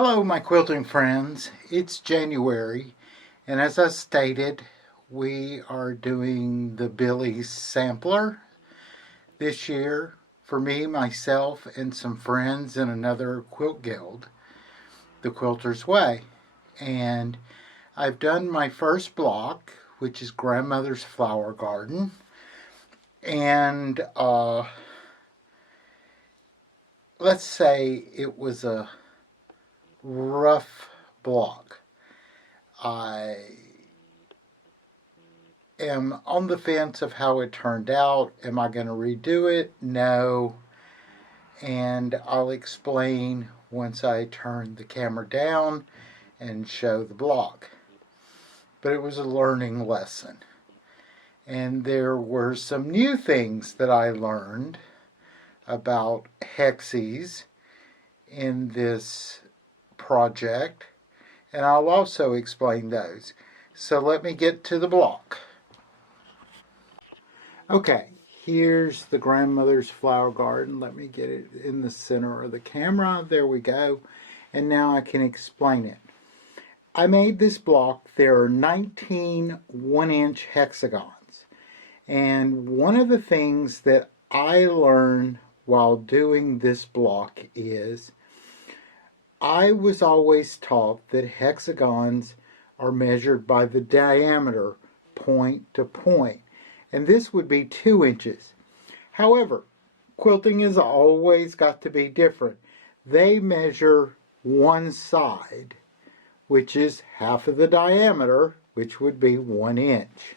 Hello my quilting friends, it's January, and as I stated, we are doing the Billy Sampler this year for me, myself, and some friends in another quilt guild, the Quilter's Way. And I've done my first block, which is Grandmother's Flower Garden, and let's say it was a rough block. I am on the fence of how it turned out. Am I going to redo it? No. And I'll explain once I turn the camera down and show the block. But it was a learning lesson. And there were some new things that I learned about hexes in this project, and I'll also explain those. So let me get to the block. Okay, here's the Grandmother's Flower Garden. Let me get it in the center of the camera. There we go. And now I can explain it. I made this block. There are 19 1-inch hexagons. And one of the things that I learned while doing this block is I was always taught that hexagons are measured by the diameter point to point, and this would be 2 inches. However, quilting has always got to be different. They measure one side, which is half of the diameter, which would be 1 inch.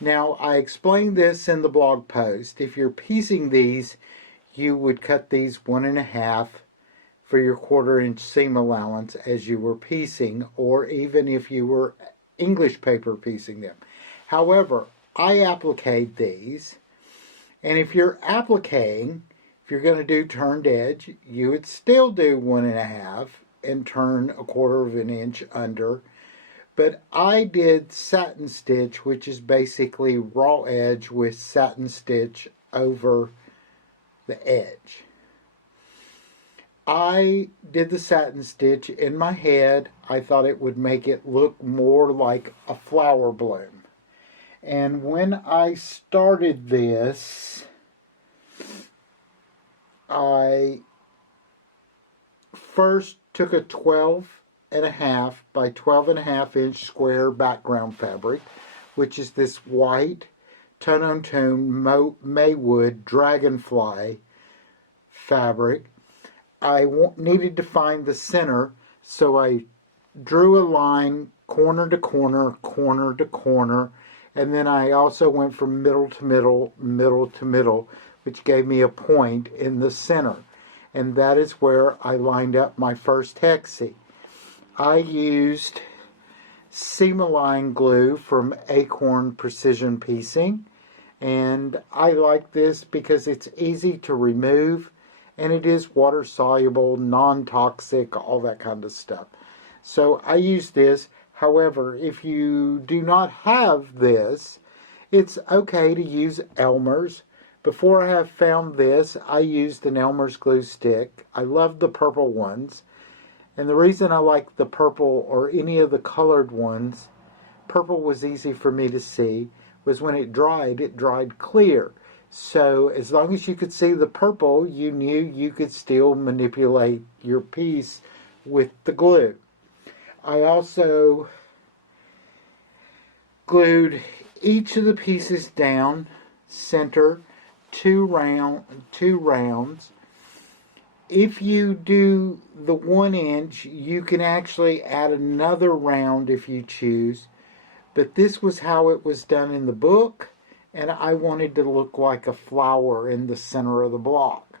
Now, I explained this in the blog post. If you're piecing these, you would cut these 1.5 for your 1/4 inch seam allowance as you were piecing, or even if you were English paper piecing them. However, I appliqued these, and if you're appliquing, if you're going to do turned edge, you would still do 1.5 and turn 1/4 inch under. But I did satin stitch, which is basically raw edge with satin stitch over the edge. I did the satin stitch in my head. I thought it would make it look more like a flower bloom. And when I started this, I first took a 12.5 by 12.5 inch square background fabric, which is this white tone-on-tone Maywood dragonfly fabric. I needed to find the center, so I drew a line corner to corner, corner to corner, and then I also went from middle to middle, middle to middle, which gave me a point in the center. And that is where I lined up my first hexie. I used seam-align glue from Acorn Precision Piecing, and I like this because it's easy to remove, and it is water soluble, non-toxic, all that kind of stuff. So I use this. However, if you do not have this, it's okay to use Elmer's. Before I have found this, I used an Elmer's glue stick. I love the purple ones. And the reason I like the purple or any of the colored ones, purple was easy for me to see, was when it dried clear. So as long as you could see the purple, you knew you could still manipulate your piece with the glue. I also glued each of the pieces down, center, two rounds. If you do the 1 inch, you can actually add another round if you choose. But this was how it was done in the book, and I wanted to look like a flower in the center of the block.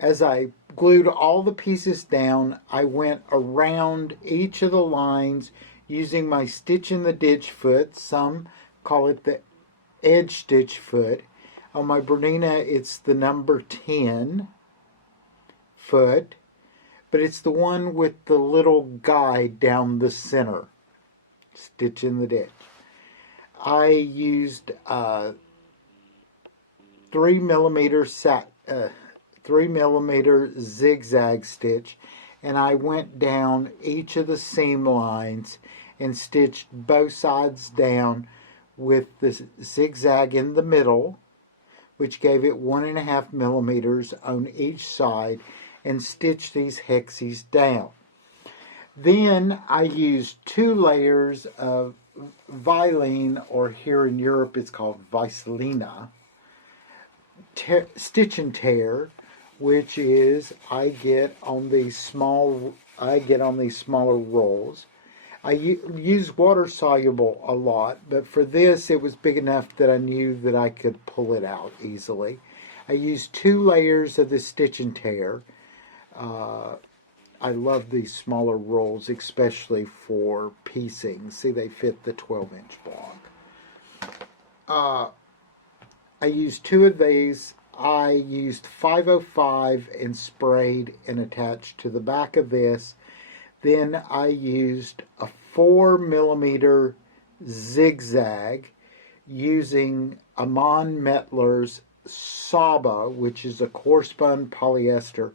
As I glued all the pieces down, I went around each of the lines using my stitch in the ditch foot. Some call it the edge stitch foot. On my Bernina, it's the number 10 foot, but it's the one with the little guide down the center. Stitch in the ditch. I used 3mm zigzag stitch, and I went down each of the seam lines and stitched both sides down with the zigzag in the middle, which gave it 1.5 millimeters on each side, and stitched these hexes down. Then I used 2 layers of Vilene, or here in Europe it's called Vicelina, stitch and tear, which is I get on these smaller rolls. I use water soluble a lot, but for this it was big enough that I knew that I could pull it out easily. I used 2 layers of the stitch and tear. I love these smaller rolls, especially for piecing. See, they fit the 12-inch block. I used 2 of these. I used 505 and sprayed and attached to the back of this. Then I used a 4 millimeter zigzag using Amann Mettler's Saba, which is a coarse spun polyester,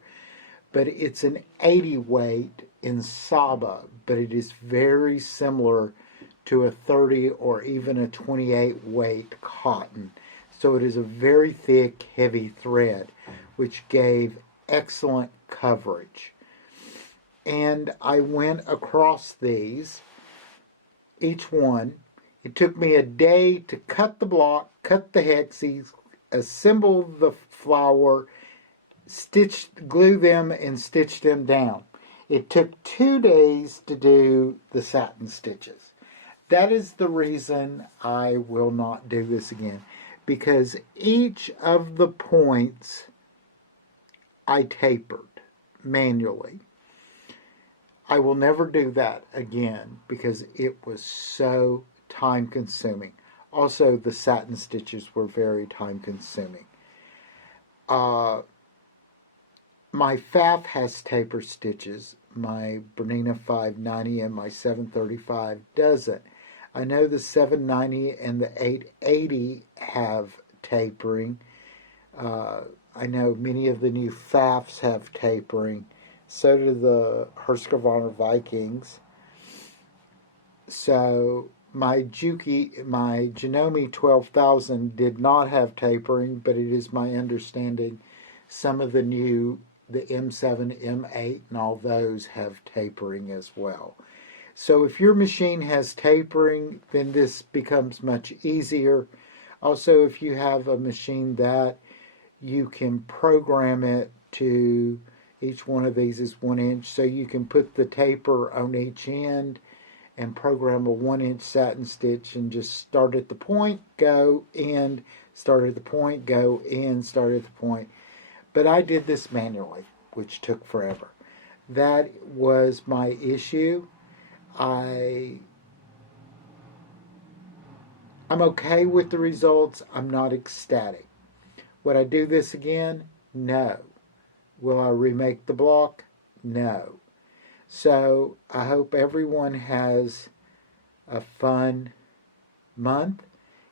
but it's an 80 weight in Saba, but it is very similar to a 30 or even a 28 weight cotton. So it is a very thick, heavy thread, which gave excellent coverage. And I went across these, each one. It took me a day to cut the block, cut the hexes, assemble the flower, glue them, and stitch them down. It took 2 days to do the satin stitches. That is the reason I will not do this again, because each of the points I tapered manually. I will never do that again because it was so time consuming. Also, the satin stitches were very time consuming. My FAF has taper stitches. My Bernina 590 and my 735 doesn't. I know the 790 and the 880 have tapering. I know many of the new FAFs have tapering. So do the Husqvarna Vikings. So my Janome 12,000 did not have tapering, but it is my understanding some of the M7, M8, and all those have tapering as well. So if your machine has tapering, then this becomes much easier. Also, if you have a machine that you can program it to, each one of these is 1 inch, so you can put the taper on each end and program a 1 inch satin stitch and just start at the point, go, end, start at the point, go, end, start at the point. But I did this manually, which took forever. That was my issue. I'm okay with the results. I'm not ecstatic. Would I do this again? No. Will I remake the block? No. So I hope everyone has a fun month.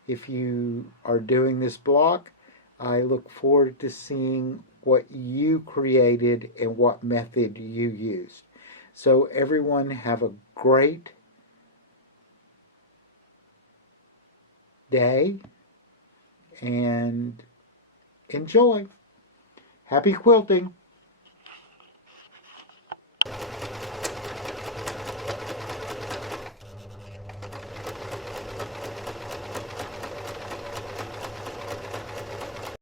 If you are doing this block, I look forward to seeing what you created and what method you used. So everyone have a great day and enjoy. Happy quilting.